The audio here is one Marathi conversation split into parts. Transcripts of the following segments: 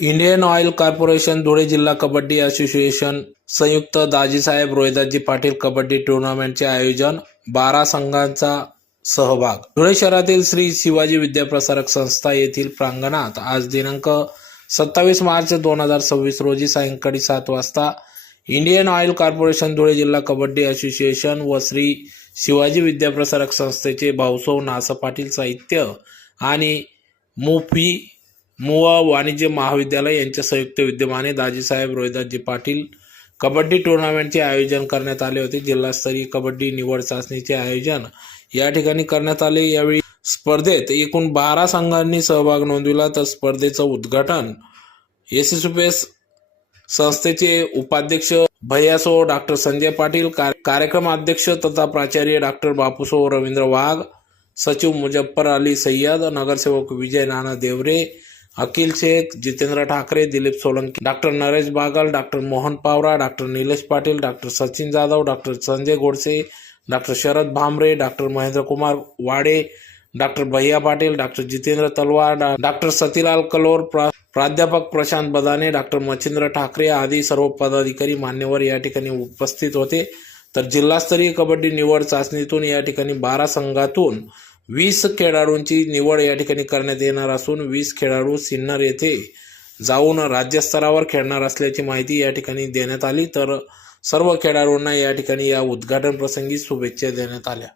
इंडियन ऑइल कॉर्पोरेशन धुळे जिल्हा कबड्डी असोसिएशन संयुक्त दाजीसाहेब रोहिदासजी पाटील कबड्डी टूर्नामेंटचे आयोजन 12 संघांचा सहभाग धुळे शहरातील श्री शिवाजी विद्याप्रसारक संस्था येथील प्रांगणात आज दिनांक 27 मार्च 2026 रोजी सायंकाळी 7 वाजता इंडियन ऑइल कॉर्पोरेशन धुळे जिल्हा कबड्डी असोसिएशन व श्री शिवाजी विद्याप्रसारक संस्थेचे भाऊसाहेब नासा पाटील साहित्य आणि मुवा वाणिज्य महाविद्यालय यांच्या संयुक्त विद्यमाने दाजीसाहेब रोहिदासजी पाटील कबड्डी टूर्नामेंटचे आयोजन करण्यात आले होते। जिल्हास्तरीय कबड्डी निवड चाचणीचे आयोजन या ठिकाणी करण्यात आले। यावेळी स्पर्धेत एकूण 12 संघांनी सहभाग नोंदविला तर स्पर्धेचं उद्घाटन एसएसपीएस संस्थेचे उपाध्यक्ष भैयासो डॉक्टर संजय पाटील, कार्यक्रम अध्यक्ष तथा प्राचार्य डॉक्टर बापूसो रवींद्र वाघ, सचिव मुजफ्फर अली सय्यद, नगरसेवक Vijay Nana Deore, Akhil Shaikh, Jitendra Thackeray, Dilip Solanki, doctor Naresh Bagal, doctor Mohan Pawara, doctor Nilesh Patil, doctor Sachin Jadhav, doctor Sanjay Godse, doctor Sharad Bhamre, doctor Mahendra Kumar Wade, doctor भैया पाटील, डॉक्टर जितेंद्र तलवार, डॉक्टर सतीलाल कलोर, प्राध्यापक प्रशांत बदाने, डॉक्टर मच्छिंद्र ठाकरे आदी सर्व पदाधिकारी मान्यवर या ठिकाणी उपस्थित होते। तर जिल्हास्तरीय कबड्डी निवड चाचणीतून या ठिकाणी 12 संघातून 20 खेळाडूंची निवड या ठिकाणी करण्यात येणार असून 20 खेळाडू सिन्नर येथे जाऊन राज्यस्तरावर खेळणार असल्याची माहिती या ठिकाणी देण्यात आली। तर सर्व खेळाडूंना या ठिकाणी या उद्घाटन प्रसंगी शुभेच्छा देण्यात आल्या।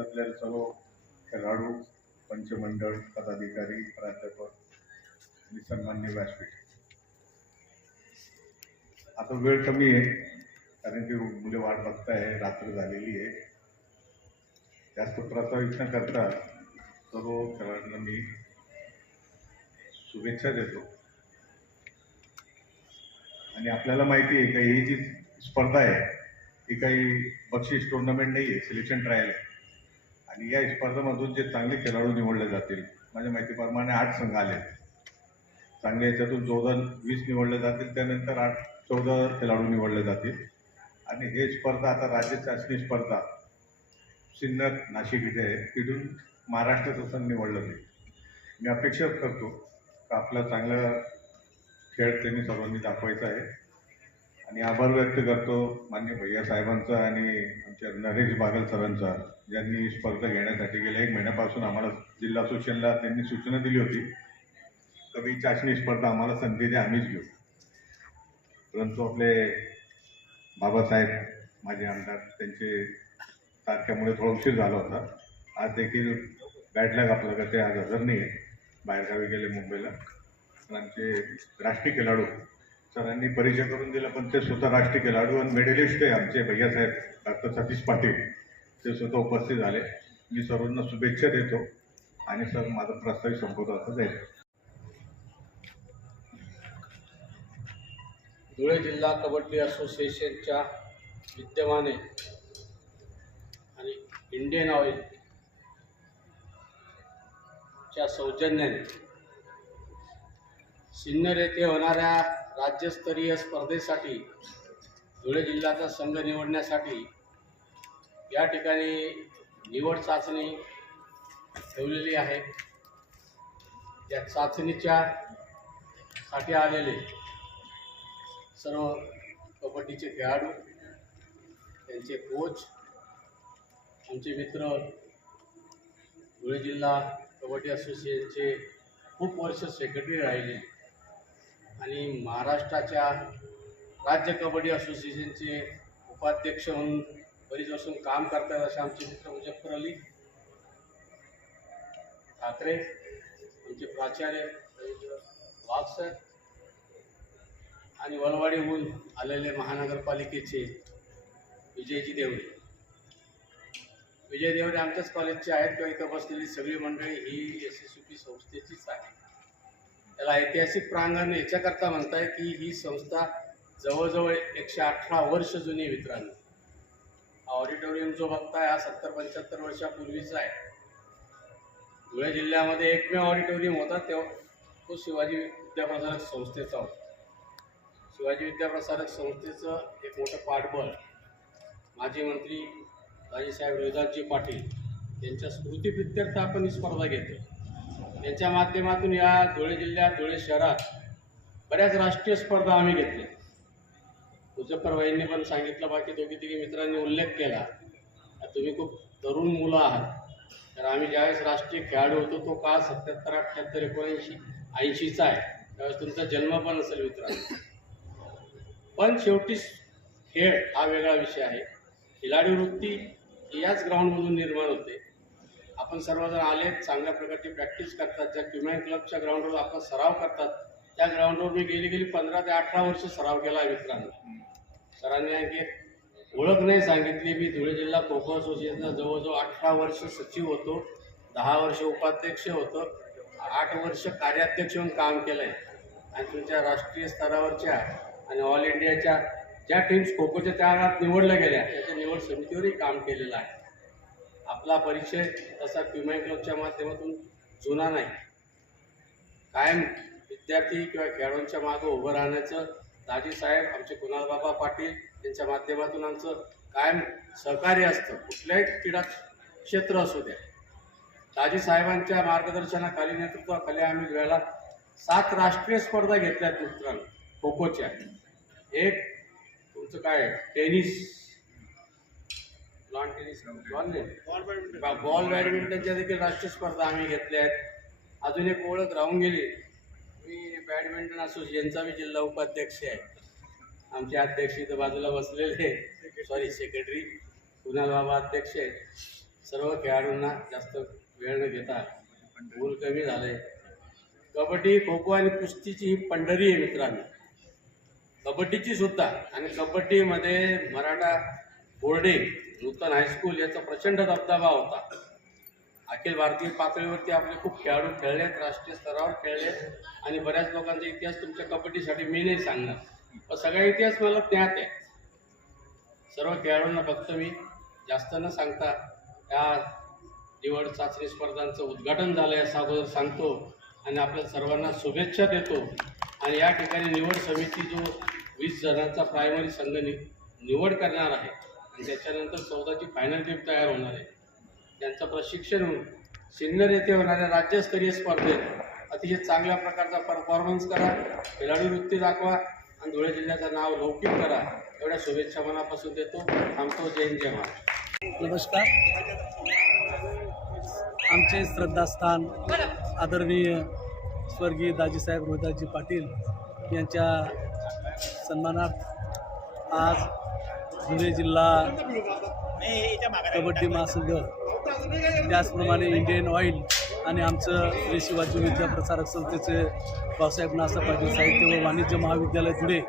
आपल्याला सर्व खेळाडू, पंचमंडळ, पदाधिकारी, प्राध्यापक आणि सन्माननीय व्यासपीठ। आता वेळ कमी आहे कारण की मुले वाट बघताय, रात्र झालेली आहे। जास्त प्रस्तावित न करता सर्व खेळाडूंना मी शुभेच्छा देतो। आणि आपल्याला माहिती आहे की ही जी स्पर्धा आहे ही काही बक्षीस टुर्नामेंट नाही आहे, सिलेक्शन ट्रायल आहे। आणि या स्पर्धेमधून जे चांगले खेळाडू निवडले जातील, माझ्या माहितीप्रमाणे 8 संघ आले, चांगल्या याच्यातून 20 निवडले जातील, त्यानंतर 14 खेळाडू निवडले जातील। आणि हे स्पर्धा आता राज्य चाचणी स्पर्धा सिन्नर नाशिक इथे आहे, तिथून महाराष्ट्राचा संघ निवडला जाईल। मी अपेक्षा करतो की आपला चांगला खेळ त्यांनी सर्वांनी दाखवायचा आहे। आणि आभार व्यक्त करतो माननीय भैया साहेबांचा आणि आमच्या नरेश बागल सरांचा, ज्यांनी स्पर्धा घेण्यासाठी गेल्या 1 महिन्यापासून आम्हाला जिल्हा असोसिएशनला त्यांनी सूचना दिली होती की चाचणी स्पर्धा आम्हाला संधी द्या, आम्हीच घेऊ। परंतु आपले बाबासाहेब माझे आमदार त्यांचे तारखेमुळे थोडा उशीर झाला होता। आज देखील बॅडलॅक आपलं का ते आज हजर नाही आहे, बाहेरगावी गेले मुंबईला। पण आमचे राष्ट्रीय खेळाडू सरांनी परिचय करून दिला, पण ते स्वतः राष्ट्रीय खेळाडू आणि मेडलिस्ट आहे आमचे भैयासाहेब डॉक्टर सतीश पाटील, ते स्वतः उपस्थित झाले। मी सर्वांना शुभेच्छा देतो आणि सर माझा प्रस्ताव संपवतो असं जाईल। धुळे जिल्हा कबड्डी असोसिएशनच्या विद्यमाने आणि इंडियन ऑइलच्या सौजन्याने सिन्नर येथे होणाऱ्या राज्यस्तरीय स्पर्धेसाठी धुळे जिल्ह्याचा संघ निवडण्यासाठी या ठिकाणी निवड चाचणी ठेवलेली आहे। या चाचणीच्या साठी आलेले सर्व कबड्डीचे खेळाडू, त्यांचे कोच, आमचे मित्र, धुळे जिल्हा कबड्डी असोसिएशनचे खूप वर्ष सेक्रेटरी राहिले आणि महाराष्ट्राच्या राज्य कबड्डी असोसिएशनचे उपाध्यक्ष म्हणून बरीच वर्ष काम करतात असे आमचे मित्र मुजफ्फर अली ठाकरे, आमचे प्राचार्य वाघ सर आणि वलवाडीहून आलेले महानगरपालिकेचे विजयजी देवरे। विजय देवरे आमच्याच कॉलेजचे आहेत किंवा इथं बसलेली सगळी मंडळी ही SSUP संस्थेचीच आहे. त्याला ऐतिहासिक प्रांगण याच्याकरता म्हणताय की ही संस्था जवळजवळ 118 वर्ष जुनी मित्रांनो. ऑडिटोरियम जो बघताय हा 70-75 वर्षापूर्वीचा आहे. धुळे जिल्ह्यामध्ये एकमेव ऑडिटोरियम होता तेव्हा तो शिवाजी विद्याप्रसारक संस्थेचा होता. शिवाजी विद्याप्रसारक संस्थेचं एक मोठं पाठबळ माजी मंत्री दाजीसाहेब रोहिदासजी पाटील यांच्या स्मृतीप्रित्यर्थ आपण ही स्पर्धा घेतो. त्यांच्या माध्यमातून या धुळे जिल्ह्यात धुळे शहरात बऱ्याच राष्ट्रीय स्पर्धा आम्ही घेतल्या. मुझफ्फरबाईंनी पण सांगितलं, बाकी दोघी-तिघी मित्रांनी उल्लेख केला, तुम्ही खूप तरुण मुलं आहात. तर आम्ही ज्यावेळेस राष्ट्रीय खेळाडू होतो तो काळ 77, 78, 79, 80चा आहे. त्यावेळेस तुमचा जन्म पण असेल मित्रांनो. पण शेवटी खेळ हा वेगळा विषय आहे. खिलाडी वृत्ती याच ग्राउंडमधून निर्माण होते. आपण सर्वजण आले, चांगल्या प्रकारची प्रॅक्टिस करतात. ज्या क्युमॅन क्लबच्या ग्राउंडवर आपण सराव करतात त्या ग्राउंडवर मी गेली 15 ते 18 वर्ष सराव केला आहे मित्रांनो. सरांनी आणखी ओळख नाही सांगितली. मी धुळे जिल्हा खो खो असोसिएशनचा जवळजवळ 18 वर्ष सचिव होतो, 10 वर्ष उपाध्यक्ष होतो, 8 वर्ष कार्याध्यक्ष म्हणून काम केलं आहे. आणि तुमच्या राष्ट्रीय स्तरावरच्या आणि ऑल इंडियाच्या ज्या टीम्स खो खोच्या त्या काळात निवडल्या गेल्या त्याच्या निवड समितीवरही काम केलेलं आहे. आपला परिचय तसा क्युमॅन क्लबच्या माध्यमातून जुना नाही. कायम विद्यार्थी किंवा खेळाडूंच्या मागं उभं राहण्याचं दाजीसाहेब, आमचे कुणाल बाबा पाटील यांच्या माध्यमातून आमचं कायम सहकार्य असतं. कुठल्याही क्रीडा क्षेत्र असू द्या. दाजीसाहेबांच्या मार्गदर्शनाखाली, नेतृत्वाखाली आम्ही वेळेला 7 राष्ट्रीय स्पर्धा घेतल्यात मित्रांनो खो खोच्या. एक तुमचं काय टेनिस, लॉन टेनिस, बॉल बॅडमिंटनच्या देखील राष्ट्रीय स्पर्धा आम्ही घेतल्या आहेत. अजून एक ओळख राहून गेली, मी बॅडमिंटन असोसिएशनचा मी जिल्हा उपाध्यक्ष आहे. आमचे अध्यक्ष इथं बाजूला बसलेले, सेक्रेटरी कुणाल बाबा अध्यक्ष आहेत. सर्व खेळाडूंना जास्त वेळ न घेता ऊन कमी झालं आहे. कबड्डी, खो खो आणि कुस्तीची ही पंढरी आहे मित्रांनो. कबड्डीची सुद्धा. आणि कबड्डीमध्ये मराठा बोर्डिंग, नूतन हायस्कूल याचा प्रचंड दबदबा होता. अखिल भारतीय पातळीवरती आपले खूप खेळाडू खेळलेत, राष्ट्रीय स्तरावर खेळलेत. आणि बऱ्याच लोकांचा इतिहास तुमच्या कबड्डीसाठी मी नाही सांगणार, पण सगळा इतिहास मला ज्ञात आहे. सर्व खेळाडूंना फक्त मी जास्त न सांगता या निवड चाचणी स्पर्धांचं उद्घाटन झालं आहे असं अगोदर सांगतो आणि आपल्या सर्वांना शुभेच्छा देतो. आणि या ठिकाणी निवड समिती जो 20 जणांचा प्रायमरी संघ निवड करणार आहे आणि त्याच्यानंतर 14ची फायनल टीम तयार होणार आहे. त्यांचं प्रशिक्षण होऊन सिन्नर येथे होणाऱ्या राज्यस्तरीय स्पर्धेत अतिशय चांगल्या प्रकारचा परफॉर्मन्स करा, खेळाडू वृत्ती दाखवा आणि धुळे जिल्ह्याचं नाव लौकिक करा. एवढ्या शुभेच्छा मनापासून देतो. थांबतो. जय हिंद, जय महाराष्ट्र. नमस्कार. आमचे श्रद्धास्थान आदरणीय स्वर्गीय दाजीसाहेब रोहिदासजी पाटील यांच्या सन्मानार्थ आज धुळे जिल्हा कबड्डी महासंघ, त्याचप्रमाणे इंडियन ऑइल आणि आमचं श्री शिवाजी विद्याप्रसारक संस्थेचे भाऊसाहेब नासा पाटील साहित्य व वाणिज्य महाविद्यालय धुळे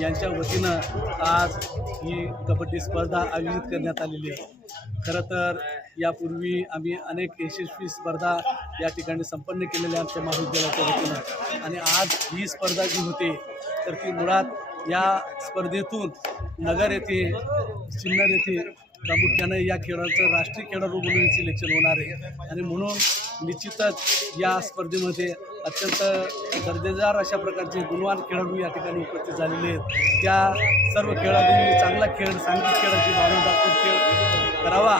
यांच्या वतीनं आज ही कबड्डी स्पर्धा आयोजित करण्यात आलेली आहे. खरं तर यापूर्वी आम्ही अनेक यशस्वी स्पर्धा या ठिकाणी संपन्न केलेल्या आमच्या महाविद्यालयाच्या वतीनं. आणि आज ही स्पर्धा जी होते तर ती मुळात या स्पर्धेतून नगर येथे, सिन्नर येथे प्रामुख्याने या खेळाचं राष्ट्रीय खेळाडू म्हणून सिलेक्शन होणार आहे. आणि म्हणून निश्चितच या स्पर्धेमध्ये अत्यंत दर्जेदार अशा प्रकारचे गुणवान खेळाडू या ठिकाणी उपस्थित झालेले आहेत. त्या सर्व खेळाडूंनी चांगला खेळ, सांघिक खेळाची भावना दाखवून खेळ करावा.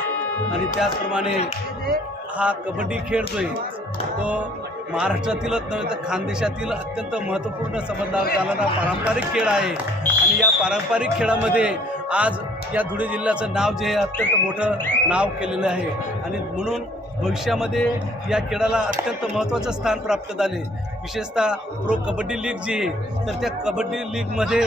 आणि त्याचप्रमाणे हा कबड्डी खेळ जो आहे तो महाराष्ट्रातीलच नव्हे तर खानदेशातील अत्यंत महत्त्वपूर्ण समजला जाणारा पारंपरिक खेळ आहे. आणि या पारंपरिक खेळामध्ये आज या धुळे जिल्ह्याचं नाव जे आहे अत्यंत मोठं नाव केलेलं आहे. आणि म्हणून भविष्यामध्ये या खेळाला अत्यंत महत्त्वाचं स्थान प्राप्त झाले. विशेषतः प्रो कबड्डी लीग जी आहे, तर त्या कबड्डी लीगमध्ये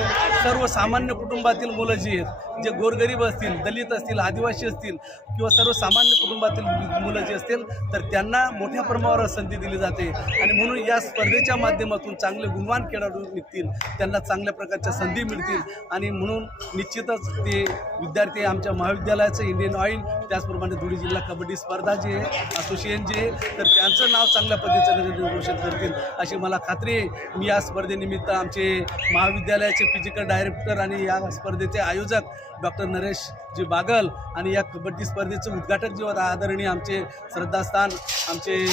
सर्वसामान्य कुटुंबातील मुलं जी आहेत, जे गोरगरीब असतील, दलित असतील, आदिवासी असतील किंवा सर्वसामान्य कुटुंबातील मुलं जी असतील, तर त्यांना मोठ्या प्रमाणावर संधी दिली जाते. आणि म्हणून या स्पर्धेच्या माध्यमातून चांगले गुणवान खेळाडू निघतील, त्यांना चांगल्या प्रकारच्या संधी मिळतील. आणि म्हणून निश्चितच ते विद्यार्थी आमच्या महाविद्यालयाचं इंडियन ऑइल, त्याचप्रमाणे धुळे जिल्हा कबड्डी स्पर्धा जी आहे, असोसिएशन जे आहे, तर त्यांचं नाव चांगल्या पद्धतीनं घोषित करतील अशी मला खात्री आहे. मी या स्पर्धेनिमित्त आमचे महाविद्यालयाचे फिजिकल डायरेक्टर आणि या स्पर्धेचे आयोजक डॉक्टर नरेशजी बागल आणि या कबड्डी स्पर्धेचं उद्घाटक जे होते आदरणीय आमचे श्रद्धास्थान आमचे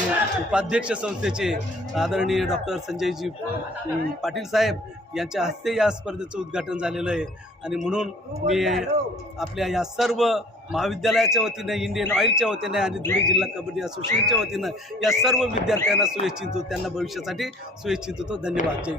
उपाध्यक्ष संस्थेचे आदरणीय डॉक्टर संजयजी पाटील साहेब यांच्या हस्ते या स्पर्धेचं उद्घाटन झालेलं आहे. आणि म्हणून मी आपल्या या सर्व महाविद्यालयाच्या वतीनं, इंडियन ऑइलच्या वतीनं आणि धुळे जिल्हा कबड्डी असोसिएशनच्या वतीनं या सर्व विद्यार्थ्यांना शुभेच्छा, त्यांना भविष्यासाठी शुभेच्छा. धन्यवाद. जय